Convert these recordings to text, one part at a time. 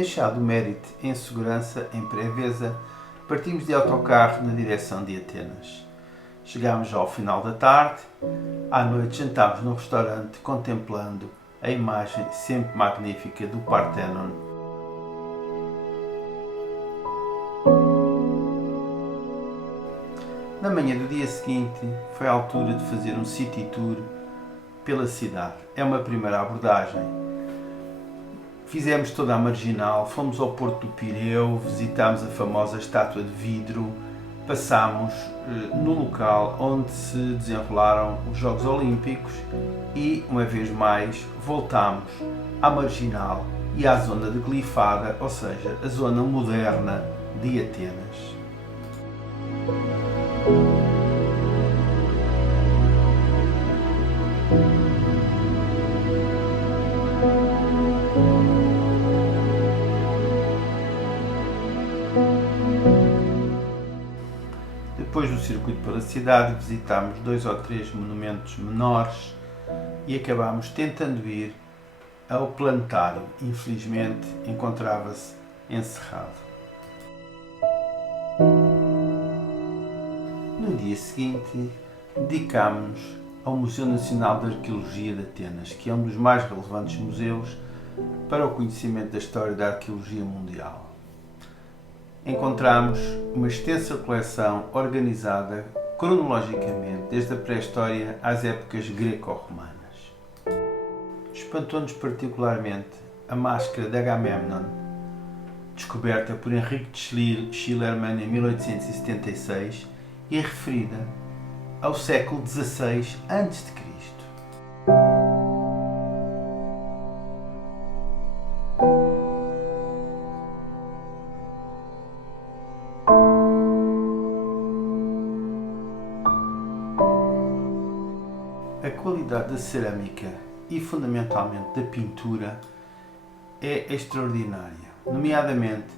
Deixado Mérite em segurança em Preveza, partimos de autocarro na direção de Atenas. Chegámos ao final da tarde. À noite jantámos no restaurante contemplando a imagem sempre magnífica do Parthenon. Na manhã do dia seguinte foi a altura de fazer um city tour pela cidade. É uma primeira abordagem. Fizemos toda a marginal, fomos ao Porto do Pireu, visitámos a famosa estátua de vidro, passámos no local onde se desenrolaram os Jogos Olímpicos e, uma vez mais, voltámos à marginal e à zona de Glifada, ou seja, a zona moderna de Atenas. Depois do circuito pela cidade, visitámos 2 ou 3 monumentos menores e acabámos tentando ir ao planetário. Infelizmente, encontrava-se encerrado. No dia seguinte, dedicámos-nos ao Museu Nacional de Arqueologia de Atenas, que é um dos mais relevantes museus para o conhecimento da história da arqueologia mundial. Encontramos uma extensa coleção organizada cronologicamente desde a pré-história às épocas greco-romanas. Espantou-nos particularmente a máscara de Agamemnon, descoberta por Henrique de Schillermann em 1876 e referida ao século XVI a.C. A qualidade da cerâmica e, fundamentalmente, da pintura é extraordinária. Nomeadamente,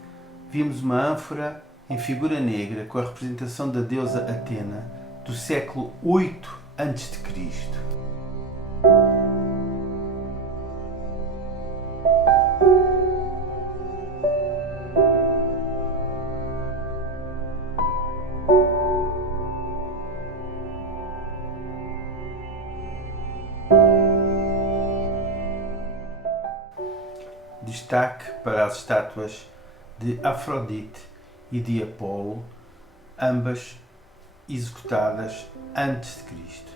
vimos uma ânfora em figura negra com a representação da deusa Atena do século VIII a.C. Destaque para as estátuas de Afrodite e de Apolo, ambas executadas antes de Cristo.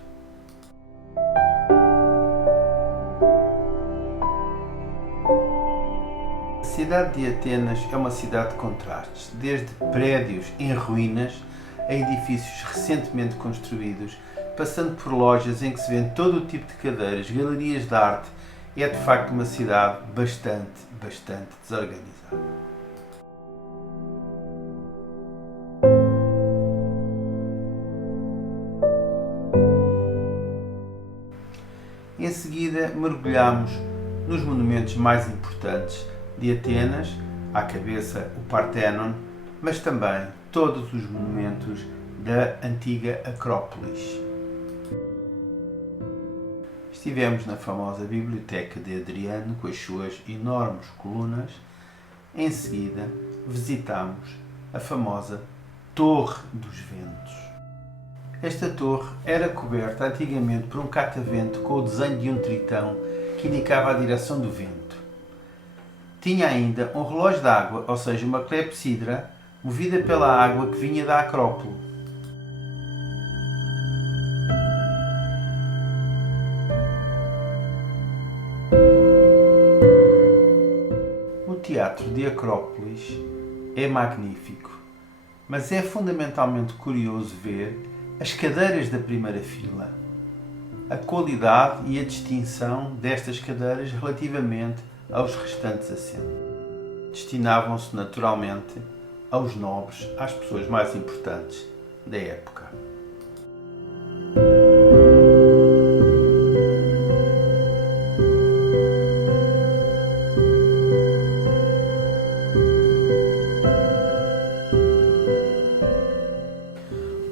A cidade de Atenas é uma cidade de contrastes, desde prédios em ruínas a edifícios recentemente construídos, passando por lojas em que se vê todo o tipo de cadeiras, galerias de arte. É de facto uma cidade bastante desorganizada. Em seguida, mergulhamos nos monumentos mais importantes de Atenas, à cabeça o Parthenon, mas também todos os monumentos da antiga Acrópolis. Estivemos na famosa Biblioteca de Adriano com as suas enormes colunas. Em seguida, visitámos a famosa Torre dos Ventos. Esta torre era coberta antigamente por um catavento com o desenho de um tritão que indicava a direção do vento. Tinha ainda um relógio de água, ou seja, uma clepsidra, movida pela água que vinha da Acrópole. O teatro de Acrópolis é magnífico, mas é fundamentalmente curioso ver as cadeiras da primeira fila, a qualidade e a distinção destas cadeiras relativamente aos restantes assentos. Destinavam-se naturalmente aos nobres, às pessoas mais importantes da época.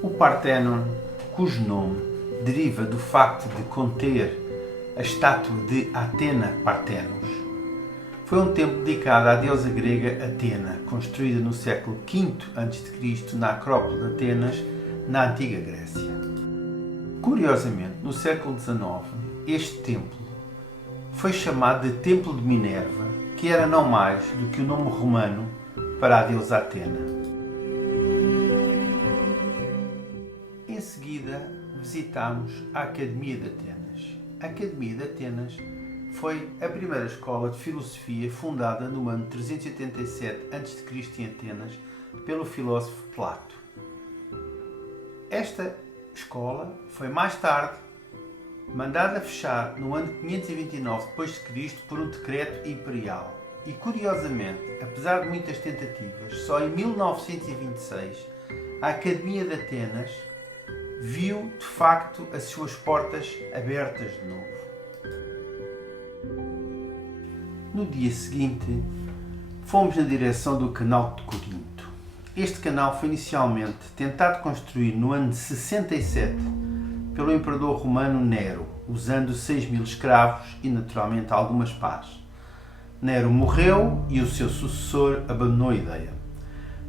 O Parthenon, cujo nome deriva do facto de conter a estátua de Atena Parthenos, Foi um templo dedicado à deusa grega Atena, construída no século V a.C. na Acrópole de Atenas, na antiga Grécia. Curiosamente, no século XIX, este templo foi chamado de Templo de Minerva, que era não mais do que o nome romano para a deusa Atena. Em seguida, visitámos a Academia de Atenas. A Academia de Atenas foi a primeira escola de filosofia fundada no ano 387 a.C. em Atenas pelo filósofo Plato. Esta escola foi mais tarde mandada fechar no ano 529 d.C. por um decreto imperial. E curiosamente, apesar de muitas tentativas, só em 1926 a Academia de Atenas viu de facto as suas portas abertas de novo. No dia seguinte, fomos na direção do Canal de Corinto. Este canal foi inicialmente tentado construir no ano de 67 pelo imperador romano Nero, usando 6.000 escravos e naturalmente algumas pás. Nero morreu e o seu sucessor abandonou a ideia.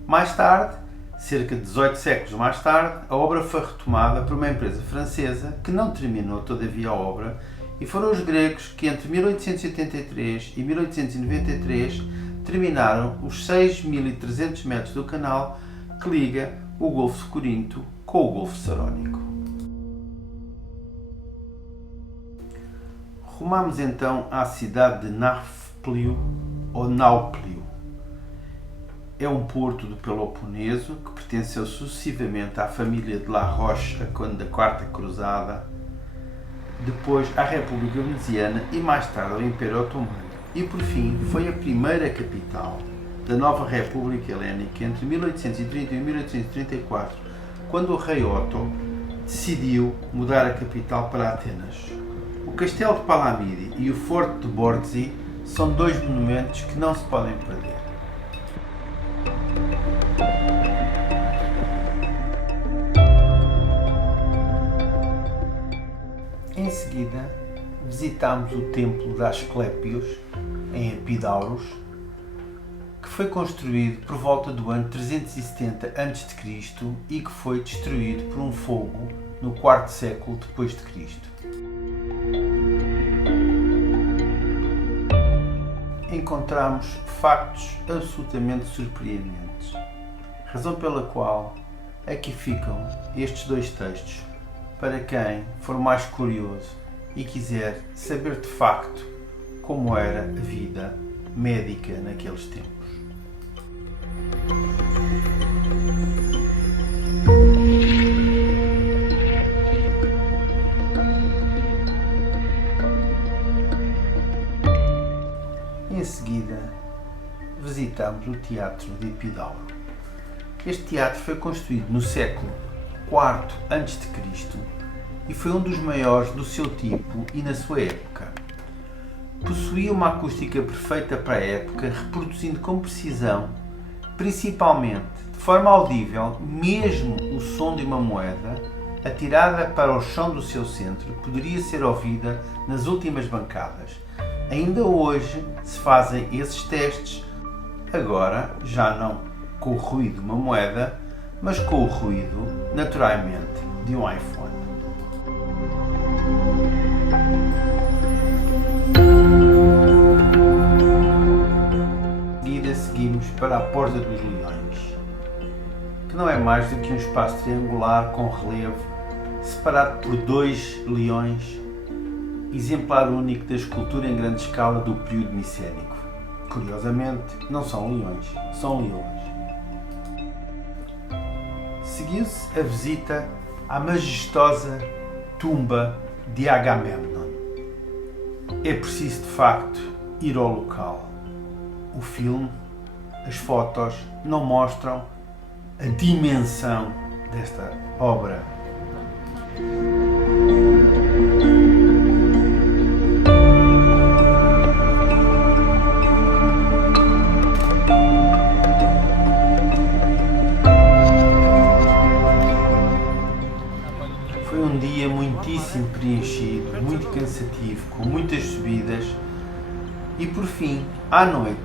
Mais tarde, cerca de 18 séculos mais tarde, a obra foi retomada por uma empresa francesa que não terminou todavia a obra, e foram os gregos que entre 1883 e 1893 terminaram os 6.300 metros do canal que liga o Golfo de Corinto com o Golfo Sarônico. Rumamos então à cidade de Nafplio ou Nauplio. É um porto do Peloponeso que pertenceu sucessivamente à família de La Roche da Quarta Cruzada, depois à República Veneciana e mais tarde ao Império Otomano. E por fim foi a primeira capital da nova República Helénica entre 1830 e 1834, quando o rei Otto decidiu mudar a capital para Atenas. O Castelo de Palamide e o Forte de Borzi são dois monumentos que não se podem perder. Em seguida, visitámos o templo de Asclépios, em Epidauros, que foi construído por volta do ano 370 a.C. e que foi destruído por um fogo no quarto século depois de Cristo. Encontramos factos absolutamente surpreendentes, razão pela qual aqui ficam estes dois textos para quem for mais curioso e quiser saber de facto como era a vida médica naqueles tempos. Em seguida, visitamos o Teatro de Epidauro. Este teatro foi construído no século IV a.C. e foi um dos maiores do seu tipo e na sua época. Possuía uma acústica perfeita para a época, reproduzindo com precisão, principalmente de forma audível, mesmo o som de uma moeda atirada para o chão do seu centro poderia ser ouvida nas últimas bancadas. Ainda hoje se fazem esses testes, agora já não com o ruído de uma moeda, mas com o ruído, naturalmente, de um iPhone. Seguimos para a Porta dos Leões, que não é mais do que um espaço triangular com relevo, separado por dois leões, exemplar único da escultura em grande escala do período micénico. Curiosamente, não são leões, são leões. Seguiu-se a visita à majestosa tumba de Agamemnon. É preciso, de facto, ir ao local. O filme, as fotos, não mostram a dimensão desta obra. Foi um dia muitíssimo preenchido, muito cansativo, com muitas subidas, E por fim, à noite,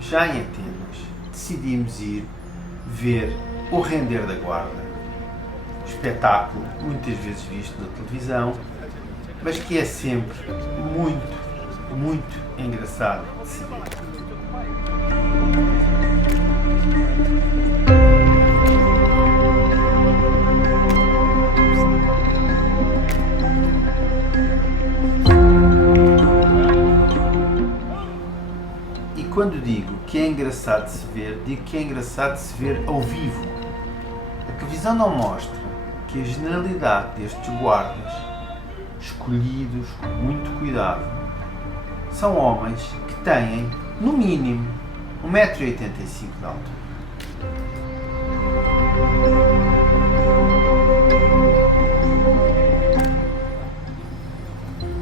já em Atenas, decidimos ir ver o Render da Guarda. Espetáculo muitas vezes visto na televisão, mas que é sempre muito engraçado de se ver. E quando digo que é engraçado de se ver, digo que é engraçado de se ver ao vivo. A televisão não mostra que a generalidade destes guardas, escolhidos com muito cuidado, são homens que têm, no mínimo, 1,85 m de altura.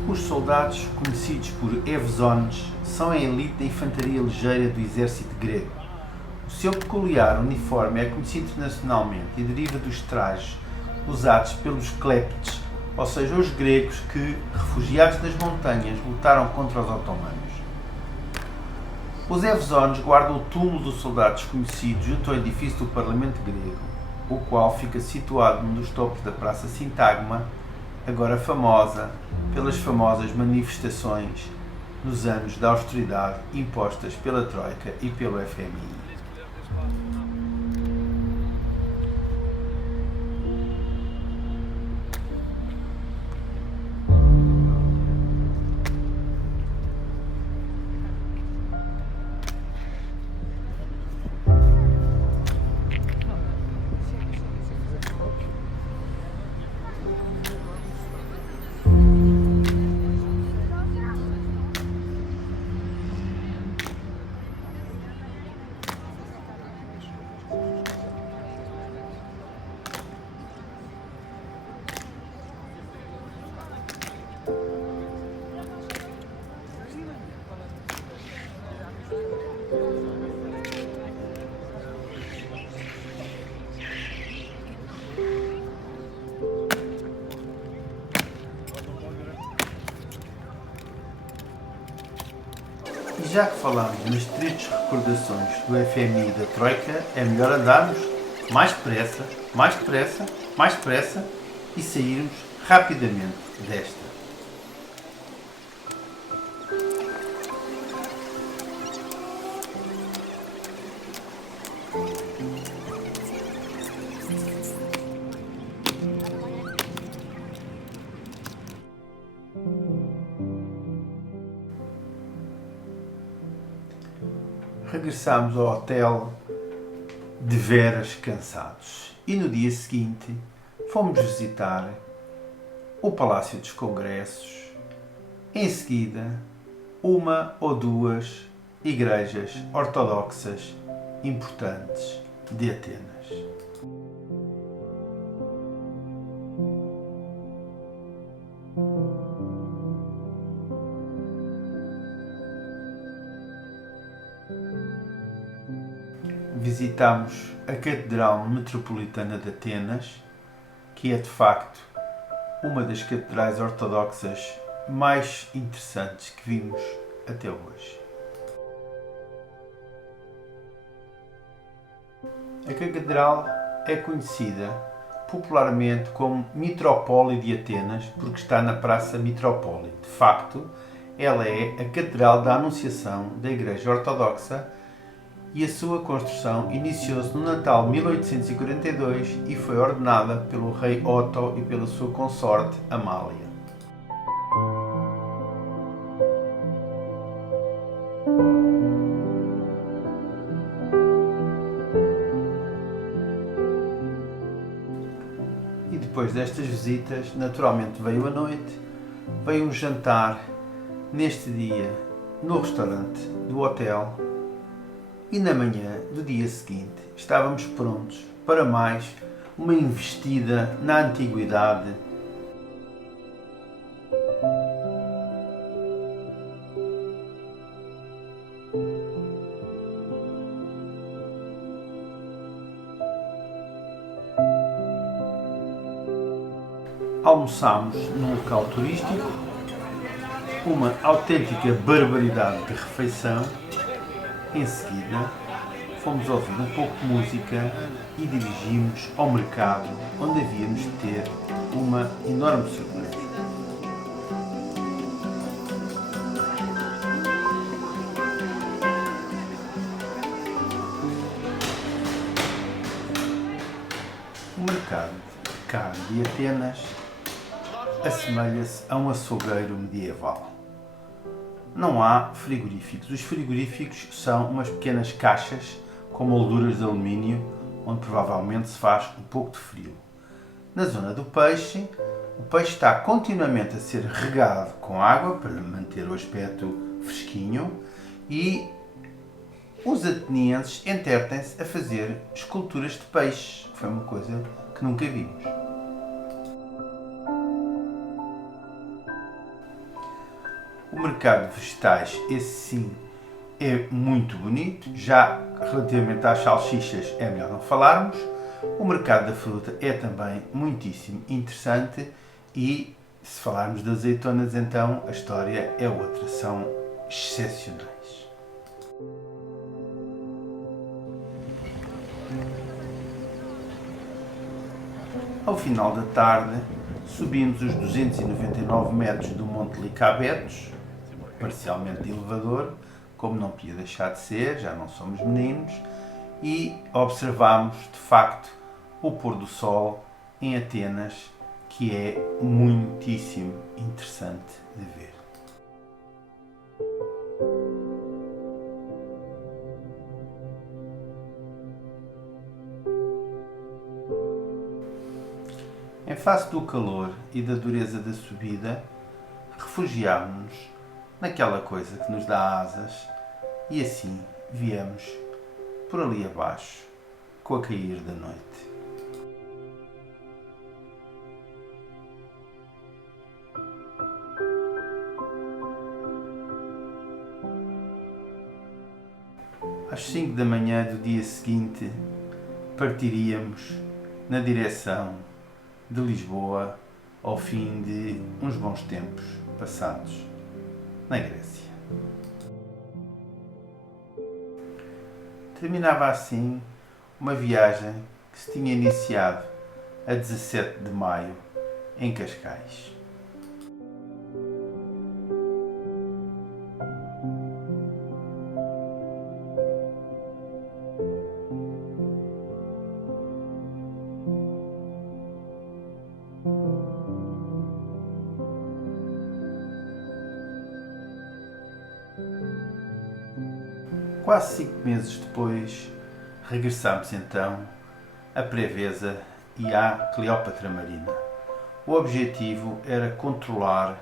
Os soldados, conhecidos por evzones, são a elite da infantaria ligeira do exército grego. O seu peculiar uniforme é conhecido internacionalmente e deriva dos trajes usados pelos cleptes, ou seja, os gregos que, refugiados nas montanhas, lutaram contra os otomanos. Os evzones guardam o túmulo do soldado desconhecido junto ao edifício do Parlamento grego, o qual fica situado num dos topos da Praça Sintagma, agora famosa pelas famosas manifestações nos anos da austeridade impostas pela Troika e pelo FMI. E já que falamos nas tristes recordações do FMI e da Troika, é melhor andarmos mais depressa, mais depressa, mais depressa e sairmos rapidamente desta. Regressámos ao hotel de veras cansados e no dia seguinte fomos visitar o Palácio dos Congressos, em seguida uma ou duas igrejas ortodoxas importantes de Atenas. Visitámos a Catedral Metropolitana de Atenas, que é de facto uma das catedrais ortodoxas mais interessantes que vimos até hoje. A catedral é conhecida popularmente como Mitrópole de Atenas porque está na Praça Mitrópole. De facto, ela é a Catedral da Anunciação da Igreja Ortodoxa e a sua construção iniciou-se no Natal 1842 e foi ordenada pelo rei Otto e pela sua consorte Amália. E depois destas visitas, naturalmente veio a noite, veio um jantar neste dia no restaurante do hotel. E na manhã do dia seguinte estávamos prontos para mais uma investida na antiguidade. Almoçámos num local turístico uma autêntica barbaridade de refeição. Em seguida, fomos ouvir um pouco de música e dirigimos ao mercado, onde havíamos de ter uma enorme surpresa. O mercado de carne de Atenas assemelha-se a um açougueiro medieval. Não há frigoríficos. Os frigoríficos são umas pequenas caixas com molduras de alumínio, onde provavelmente se faz um pouco de frio. Na zona do peixe, o peixe está continuamente a ser regado com água para manter o aspecto fresquinho e os atenienses entretem-se a fazer esculturas de peixe. Foi uma coisa que nunca vimos. O mercado de vegetais, esse sim, é muito bonito. Já relativamente às salsichas é melhor não falarmos. O mercado da fruta é também muitíssimo interessante e, se falarmos de azeitonas, então a história é outra. São excepcionais. Ao final da tarde, subimos os 299 metros do Monte Licabetos, parcialmente de elevador, como não podia deixar de ser, já não somos meninos, e observámos, de facto, o pôr do sol em Atenas, que é muitíssimo interessante de ver. Em face do calor e da dureza da subida, refugiámos-nos naquela coisa que nos dá asas e assim viemos por ali abaixo com a cair da noite. Às 5 da manhã do dia seguinte partiríamos na direção de Lisboa ao fim de uns bons tempos passados na Grécia. Terminava assim uma viagem que se tinha iniciado a 17 de maio em Cascais. Quase 5 meses depois, regressamos então a Preveza e à Cleópatra Marina. O objetivo era controlar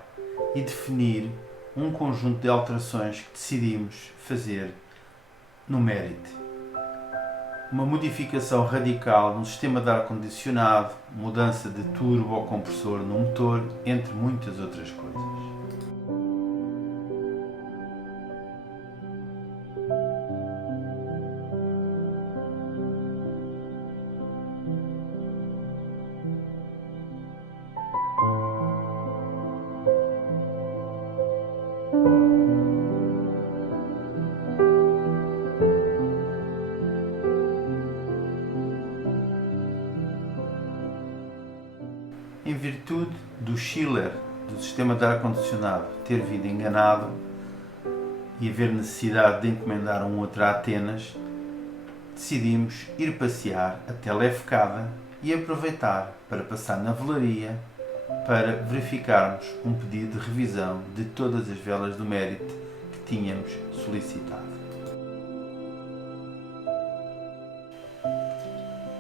e definir um conjunto de alterações que decidimos fazer no Mérite. Uma modificação radical no sistema de ar-condicionado, mudança de turbo ou compressor no motor, entre muitas outras coisas. Em virtude do chiller do sistema de ar-condicionado ter vindo enganado e haver necessidade de encomendar um outro a Atenas, decidimos ir passear até Lefkada e aproveitar para passar na velaria para verificarmos um pedido de revisão de todas as velas do Mérite que tínhamos solicitado.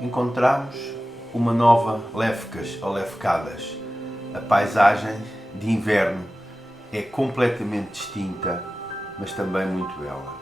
Encontramos uma nova Lefkas ou Lefkadas. A paisagem de inverno é completamente distinta, mas também muito bela.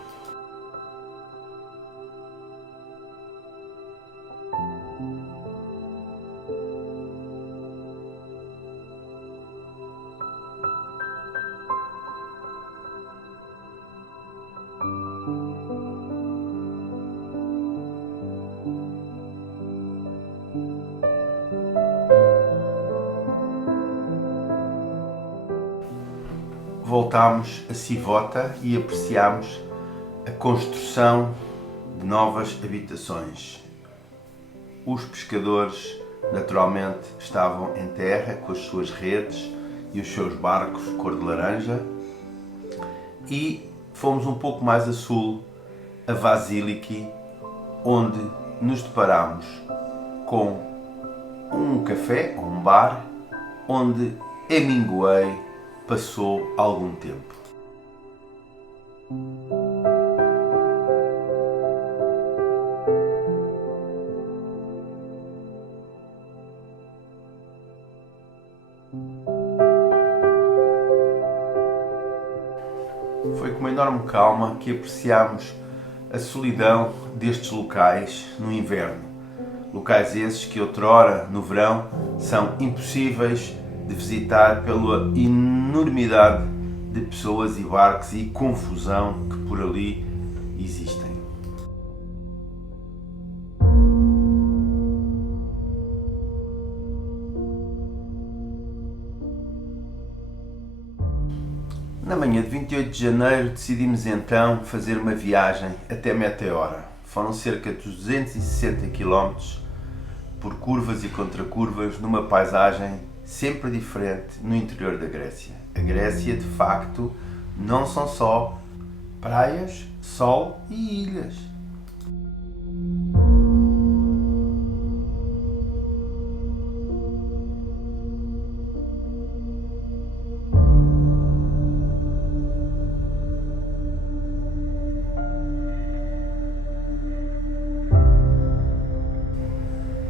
voltámos a Civota e apreciámos a construção de novas habitações. Os pescadores, naturalmente, estavam em terra com as suas redes e os seus barcos cor de laranja, e fomos um pouco mais a sul, a Vasiliki, onde nos deparamos com um café, um bar, onde Hemingway passou algum tempo. Foi com uma enorme calma que apreciámos a solidão destes locais no inverno. Locais esses que outrora, no verão, são impossíveis de visitar pela enormidade de pessoas e barcos e confusão que por ali existem. Na manhã de 28 de janeiro decidimos então fazer uma viagem até Meteora. Foram cerca de 260 km por curvas e contracurvas numa paisagem sempre diferente no interior da Grécia. A Grécia, de facto, não são só praias, sol e ilhas.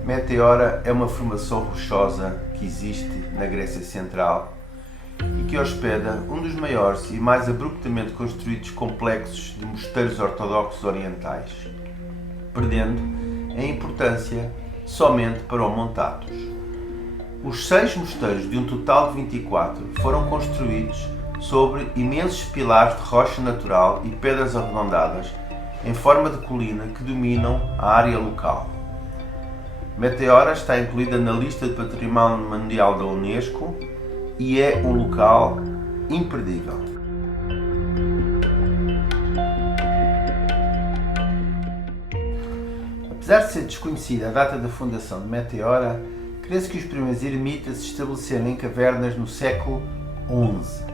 Meteora é uma formação rochosa que existe na Grécia Central e que hospeda um dos maiores e mais abruptamente construídos complexos de mosteiros ortodoxos orientais, perdendo a importância somente para o Montatos. Os 6 mosteiros, de um total de 24, foram construídos sobre imensos pilares de rocha natural e pedras arredondadas em forma de colina que dominam a área local. Meteora está incluída na lista de Património Mundial da Unesco e é um local imperdível. Apesar de ser desconhecida a data da fundação de Meteora, crê-se que os primeiros eremitas se estabeleceram em cavernas no século XI.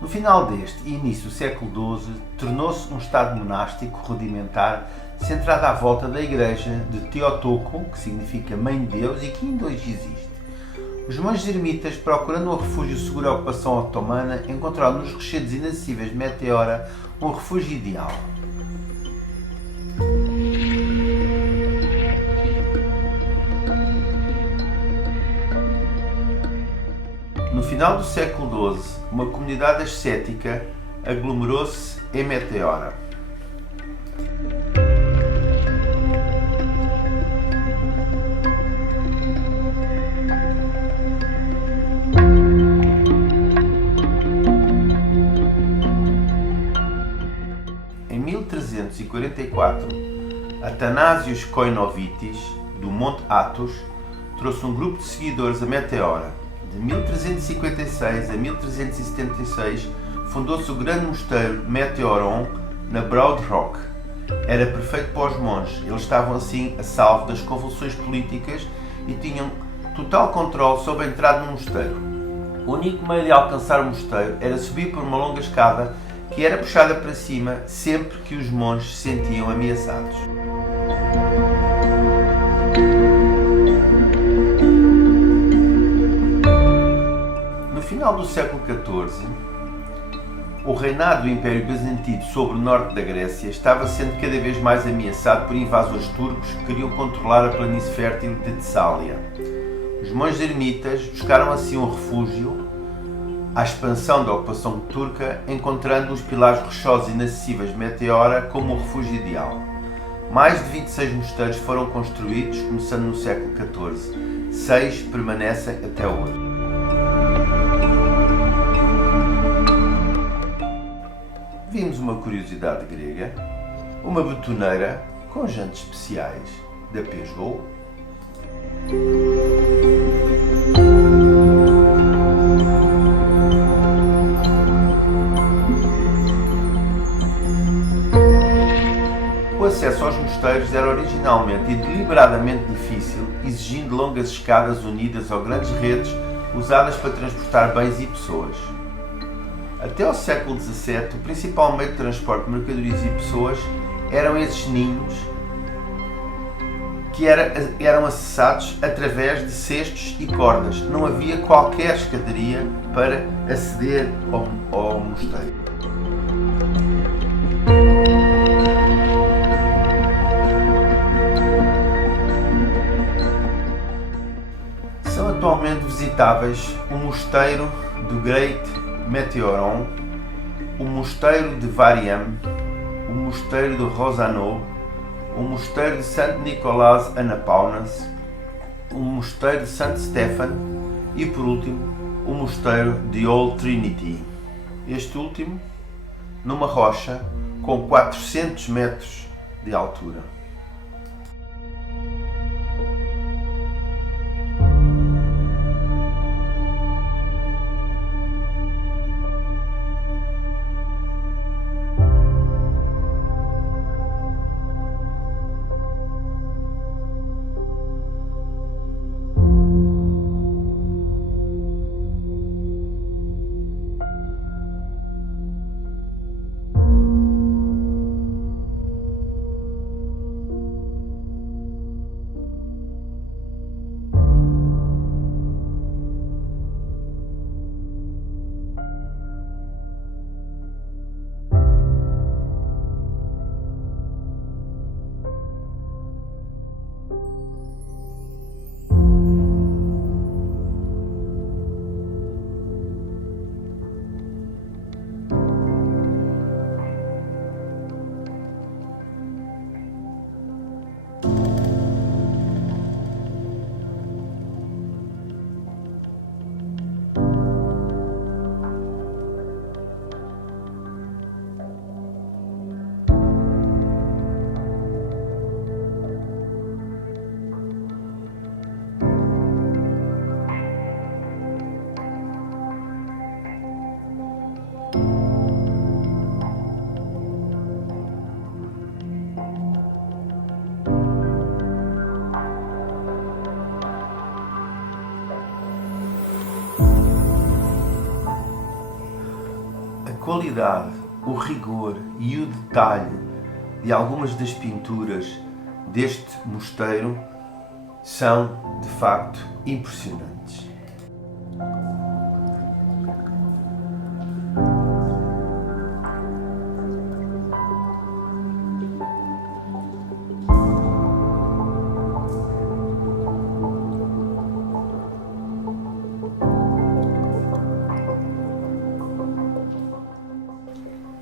No final deste e início do século XII, tornou-se um estado monástico rudimentar centrado à volta da igreja de Teotoko, que significa Mãe de Deus e que ainda hoje existe. Os monges ermitas, procurando um refúgio seguro à ocupação otomana, encontraram nos rochedos inacessíveis de Meteora um refúgio ideal. No final do século XII, uma comunidade ascética aglomerou-se em Meteora. Em 1344, Athanasios Koinovitis, do Monte Athos, trouxe um grupo de seguidores a Meteora. De 1356 a 1376, fundou-se o grande mosteiro Meteoron na Broad Rock. Era perfeito para os monges, eles estavam assim a salvo das convulsões políticas e tinham total controle sobre a entrada no mosteiro. O único meio de alcançar o mosteiro era subir por uma longa escada que era puxada para cima sempre que os monges se sentiam ameaçados. No final do século XIV, o reinado do Império Bizantino sobre o norte da Grécia estava sendo cada vez mais ameaçado por invasores turcos que queriam controlar a planície fértil de Tessália. Os monges ermitas buscaram assim um refúgio à expansão da ocupação turca, encontrando os pilares rochosos inacessíveis de Meteora como o refúgio ideal. Mais de 26 mosteiros foram construídos, começando no século XIV. 6 permanecem até hoje. Vimos uma curiosidade grega, uma betoneira com jantes especiais da Peugeot. mosteiros era originalmente e deliberadamente difícil, exigindo longas escadas unidas ou grandes redes usadas para transportar bens e pessoas. Até ao século XVII, o principal meio de transporte de mercadorias e pessoas eram esses ninhos que eram acessados através de cestos e cordas. Não havia qualquer escadaria para aceder ao mosteiro. São atualmente visitáveis o mosteiro do Great Meteoron, o mosteiro de Variam, o mosteiro de Rosanov, o mosteiro de Santo Nicolás Anapaunas, o mosteiro de Santo Stefan e, por último, o mosteiro de Old Trinity. Este último numa rocha com 400 metros de altura. A qualidade, o rigor e o detalhe de algumas das pinturas deste mosteiro são, de facto, impressionantes.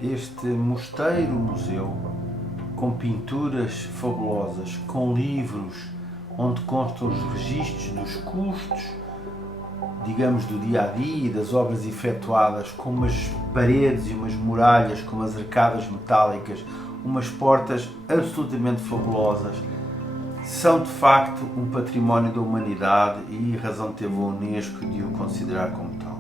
Este mosteiro-museu, com pinturas fabulosas, com livros onde constam os registros dos custos, digamos, do dia-a-dia e das obras efetuadas, com umas paredes e umas muralhas, com umas arcadas metálicas, umas portas absolutamente fabulosas, são de facto um património da humanidade e razão teve a Unesco de o considerar como tal.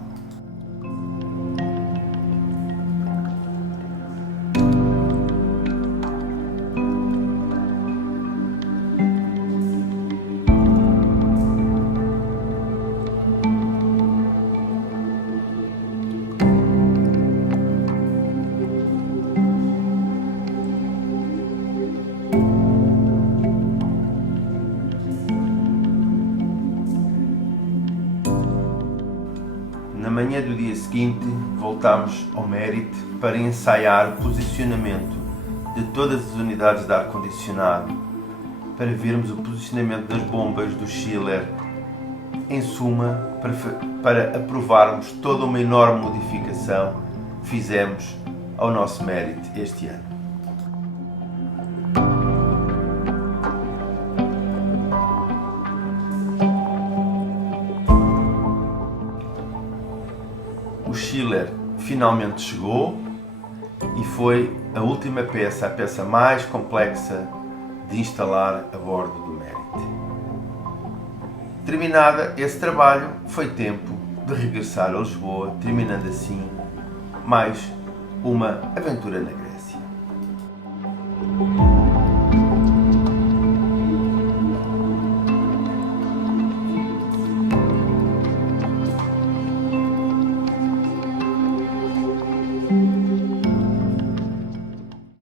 Na manhã do dia seguinte, voltámos ao Mérite para ensaiar o posicionamento de todas as unidades de ar-condicionado, para vermos o posicionamento das bombas do chiller, em suma, para aprovarmos toda uma enorme modificação que fizemos ao nosso Mérite este ano. O chiller finalmente chegou e foi a última peça, a peça mais complexa de instalar a bordo do Mérite. Terminada esse trabalho, foi tempo de regressar a Lisboa, terminando assim mais uma aventura na Grécia.